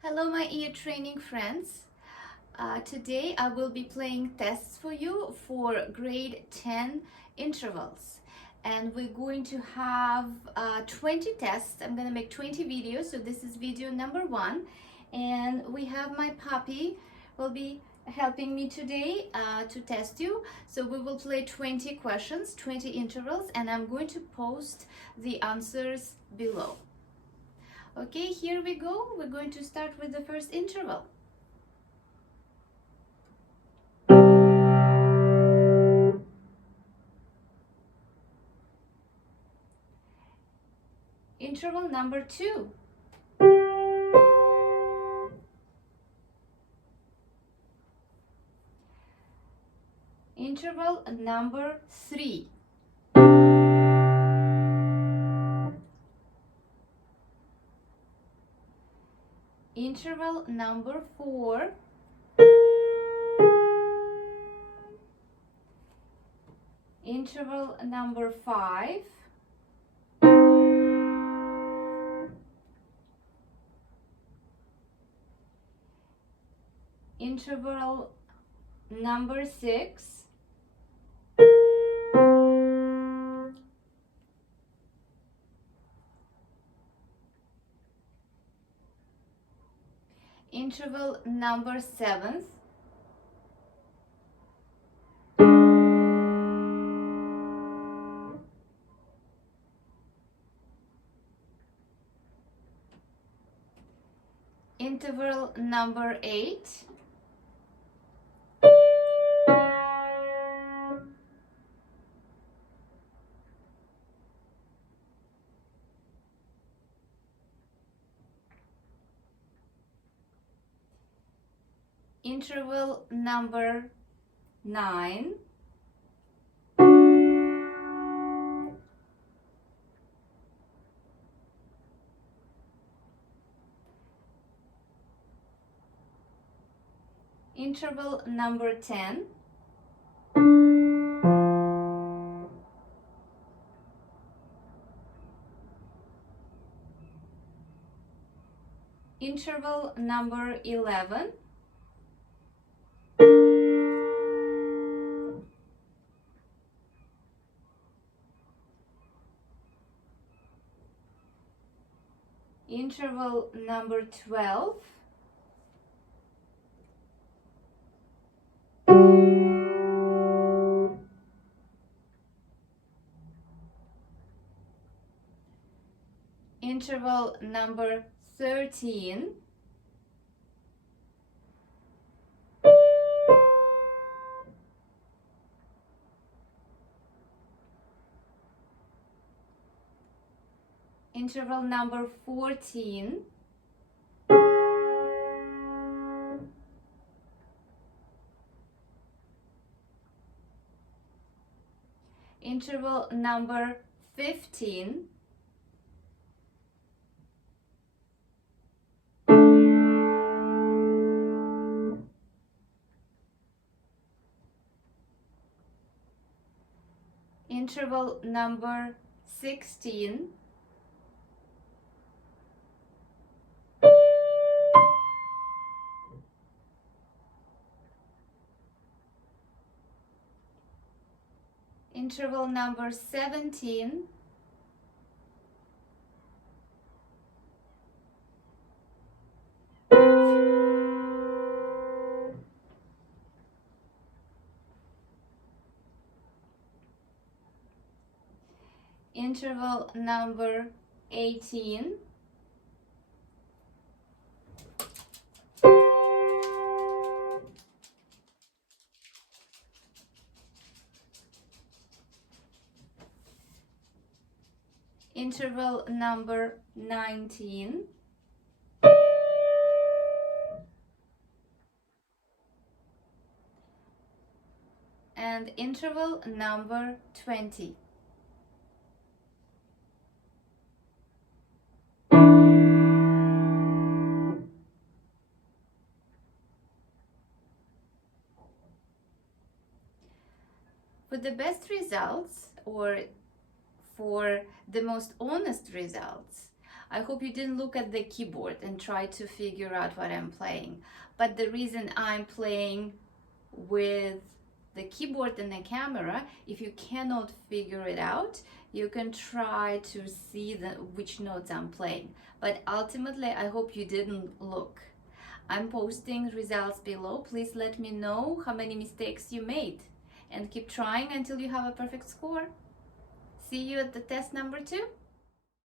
Hello my ear training friends. Today I will be playing tests for you for grade 10 intervals, and we're going to have 20 tests. I'm going to make 20 videos, so this is video number 1, and we have my puppy will be helping me today to test you. So we will play 20 questions, 20 intervals, and I'm going to post the answers below. Okay, here we go. We're going to start with the first interval. Interval number 2. Interval number 3. Interval number 4. Interval number 5. Interval number 6. Interval number 7. Interval number 8. Interval number 9. Interval number 10. Interval number 11. Interval number 12. Interval number 13. Interval number 14. Interval number 15. Interval number 16. Interval number 17. Interval number 18. Interval number 19. And interval number 20. For the best results, or for the most honest results, I hope you didn't look at the keyboard and try to figure out what I'm playing. But the reason I'm playing with the keyboard and the camera, if you cannot figure it out, you can try to see which notes I'm playing. But ultimately, I hope you didn't look. I'm posting results below. Please let me know how many mistakes you made. And keep trying until you have a perfect score. See you at the test number 2.